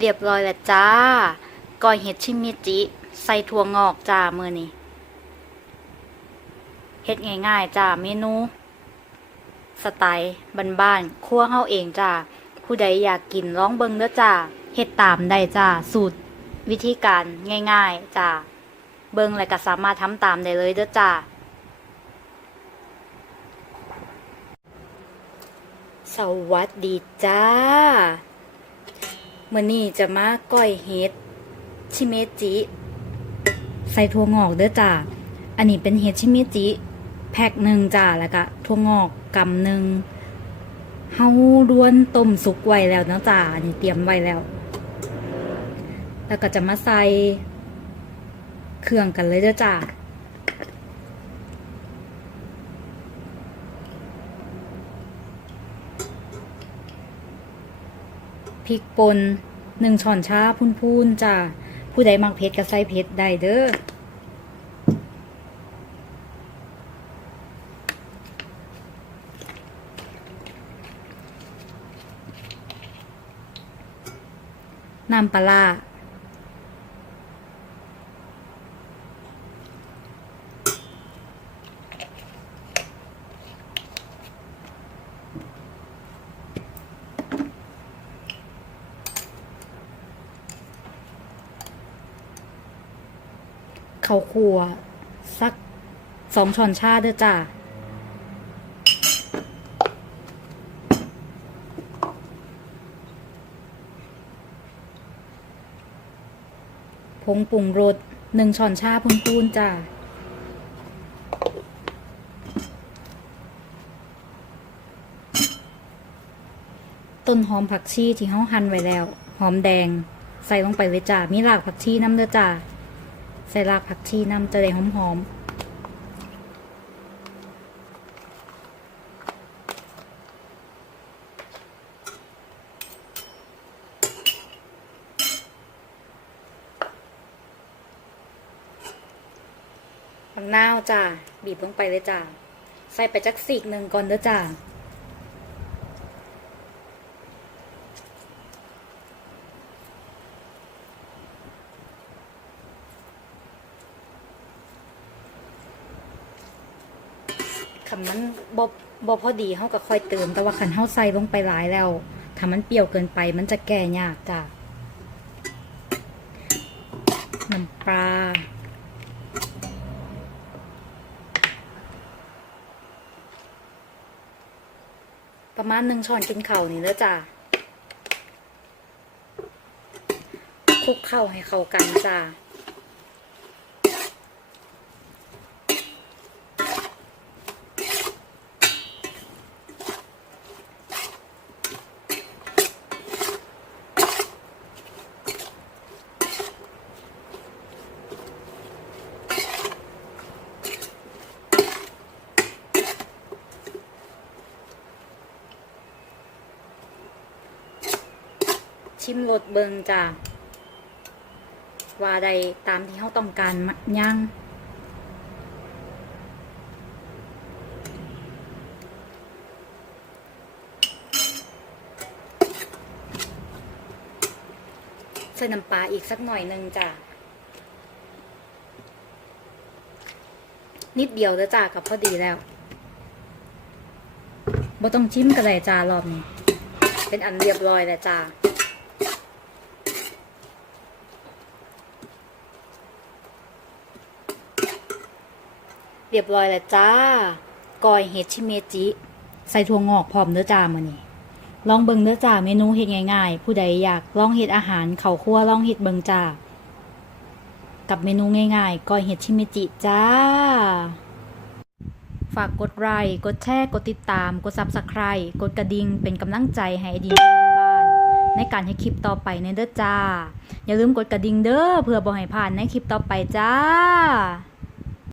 เรียบร้อยแล้วจ้าก้อยเห็ดชิมิจิ ใส่ถั่วงอกจ้ามือนี้เฮ็ดง่ายๆจ้าเมนู สไตล์บ้านๆครัวเฮาเองจ้าผู้ใดอยากกินลองเบิงเด้อจ้าเฮ็ดตามได้จ้าสูตร วิธีการง่ายๆจ้าเบิงแล้วก็สามารถทำตามได้เลยเด้อจ้าสวัสดีจ้า มื่อนี้จะมาก้อยเฮ็ดชิเมจิใส่ถั่วงอกเด้อจ้าอันนี้เป็นเฮ็ดชิเมจิแพ็คหนึ่งจ้าแล้วก็ถั่วงอกกำหนึ่งเฮาล้วนต้มสุกไว้แล้วเนาะจ้าอันนี้เตรียมไว้แล้ว แล้วก็จะมาใส่เครื่องกันเลยเด้อจ้าพริกป่น หนึ่งช้อนชาพูนๆจ้าผู้ใดมักเผ็ดก็ใส่เผ็ดได้เด้อน้ำปลา ข้าวคั่วสักสองช้อนชาเด้อจ้าผงปรุงรสหนึ่งช้อนชาพูนจ้าต้นหอมผักชีที่เฮาหั่นไว้แล้ว หอมแดง ใส่ลงไปเลยจ้ามีรากผักชีน้ำเด้อจ้า ใส่รากผักชีน้ำจะได้หอมหอมๆผักนาวจ้าบีบลงไปเลยจ้าใส่ไปจักสีกหนึ่งก่อนเด้อจ้า คำมันบ่บ่พอดีเฮาก็ค่อยเติม แต่ว่าคันเฮาใส่ลงไปหลายแล้วถ้ามันเปรี้ยวเกินไป มันจะแก้ยากจ้ะน้ำปลาประมาณหนึ่งช้อนกินเข่าวนี่เด้อจ้ะคลุกเข้าให้เข้ากันจ้ะ ชิมรสเบิงจ้ะว่าใดตามที่เขาต้องการมะย่างใส่น้ำปลาอีกสักหน่อยหนึ่งจ้ะ นิดเดียวแล้วจ้ะกับพอดีแล้วบ่ต้องชิมกันเลยจ้ารอบนี้ เป็นอันเรียบร้อยแล้วจ้า เรียบร้อยแล้วจ้ากอยเห็ดชิเมจิ ใส่ถั่วงอกพร้อมเนื้อจ้ามานี่ลองเบิ่งเนื้อจ้าเมนูเฮ็ดง่ายๆ ผู้ใดอยากลองเฮ็ดอาหารเขาคั่วลองเฮ็ดเบิ่งจ้ากับเมนูง่ายๆกอยเห็ดชิเมจิจ้า ฝากกดไลค์กดแชร์กดติดตาม กด Subscribe กดกระดิ่งเป็นกำลังใจให้อดีนบ้านในการให้คลิปต่อไปในเด้อจ้า อย่าลืมกดกระดิ่งเด้อเพื่อบ่ให้พลาดในคลิปต่อไปจ้า